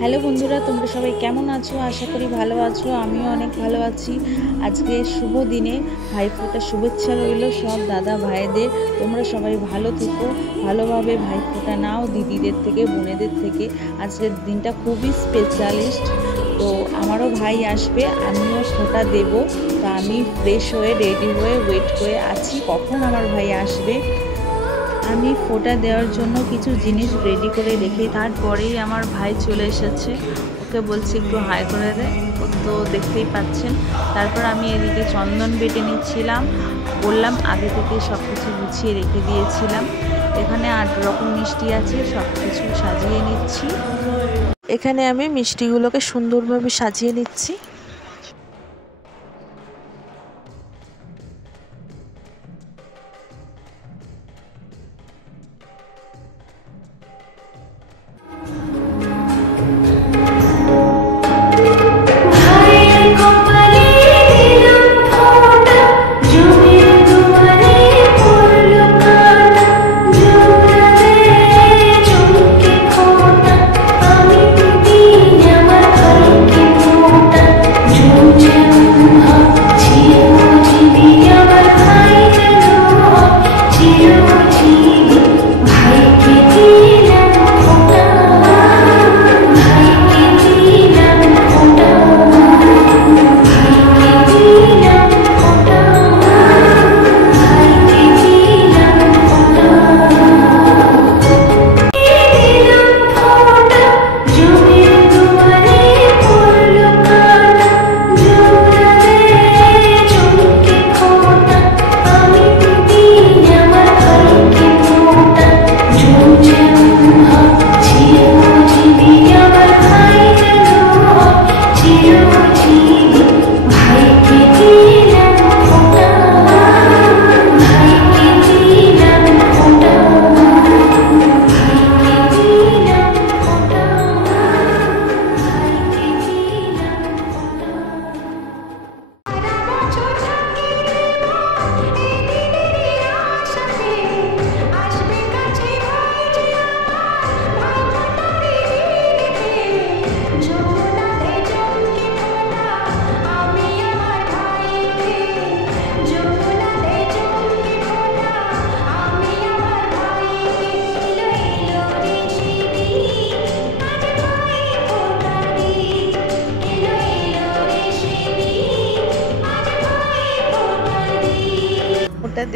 Hello বন্ধুরা, তোমরা সবাই কেমন আছো? আশা করি ভালো আছো। আমিও অনেক ভালো আছি। আজকে শুভ দিনে ভাইফোঁটার শুভেচ্ছা রইল সব দাদা ভাইদের। তোমরা সবাই ভালো থেকো, ভালোভাবে ভাইফোঁটা নাও দিদিদের থেকে, বোনেদের থেকে। আজকের দিনটা খুবই স্পেশালিস্ট। তো আমারও ভাই আসবে, আমিও ফোঁটা দেব। তো আমি ফ্রেশ হয়ে রেডি হয়ে ওয়েট করে আছি কখন আমার ভাই আসবে। আমি ফোঁটা দেওয়ার জন্য কিছু জিনিস রেডি করে রেখে তারপরেই আমার ভাই চলে এসেছে। ওকে বলছি একটু হাই করে দে, ও তো দেখতেই পাচ্ছেন। তারপর আমি এদিকে চন্দন বেটে নিচ্ছিলাম, বললাম আগে থেকে সব কিছু গুছিয়ে রেখে দিয়েছিলাম। এখানে 8 রকম মিষ্টি আছে, সব কিছু সাজিয়ে নিচ্ছি। এখানে আমি মিষ্টিগুলোকে সুন্দরভাবে সাজিয়ে নিচ্ছি।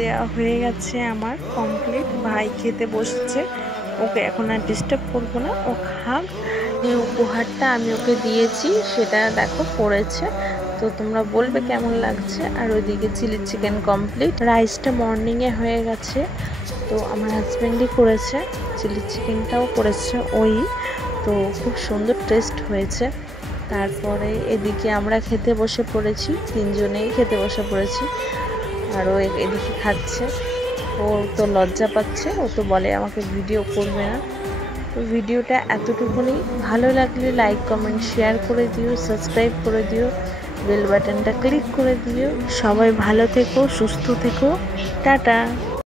দেওয়া হয়ে গেছে আমার কমপ্লিট। ভাই খেতে বসছে, ওকে এখন আর ডিস্টার্ব করবো না, ও খাক। এই উপহারটা আমি ওকে দিয়েছি, সেটা দেখো পড়েছে। তো তোমরা বলবে কেমন লাগছে। আর ওইদিকে চিলি চিকেন কমপ্লিট, রাইসটা মর্নিংয়ে হয়ে গেছে। তো আমার হাজব্যান্ডই করেছে, চিলি চিকেনটাও করেছে ওই। তো খুব সুন্দর টেস্ট হয়েছে। তারপরে এদিকে আমরা খেতে বসে পড়েছি, তিনজনেই খেতে বসে পড়েছি। আর ও এদিকে খাচ্ছে। ও তো লজ্জা পাচ্ছে, ও তো বলে আমাকে ভিডিও করবে না। তো ভিডিওটা এতটুকুনি। ভালো লাগলে লাইক কমেন্ট শেয়ার করে দিও, সাবস্ক্রাইব করে দিও, বেল বাটনটা ক্লিক করে দিও। সবাই ভালো থেকো, সুস্থ থেকো, টাটা।